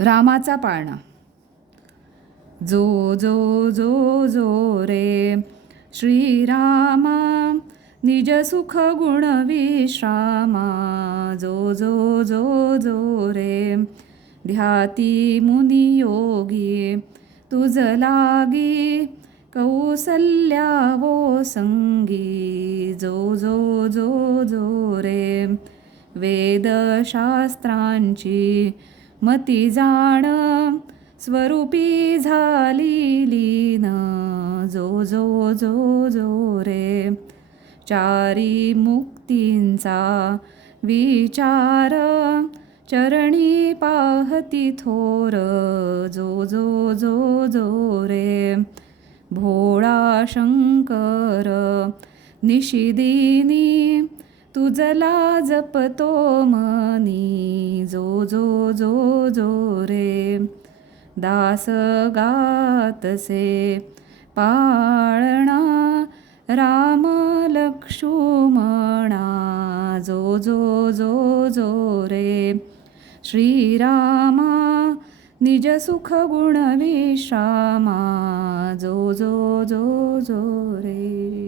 रामाचा पाळणा. जो जो जो जो रे. श्रीरामा निज सुख गुण विश्रामा. जो जो जो जो रे. ध्याती मुनी योगी तुझ लागी कौसल्या वो संगी. जो जो जो जो रे. वेदशास्त्रांची मती जाण स्वरूपी झाली लीन जो जो जो जो रे. चारी मुक्तींचा विचार चरणी पाहती थोर जो जो जो जो रे. भोळा शंकर निशिदिनी तुझला जपतो मनी. जो जो जो रे दास गातसे पाळणा राम लक्ष्मणा जो जो जो जो रे श्रीरामा निज सुख गुण विश्रामा जो जो जो जो रे।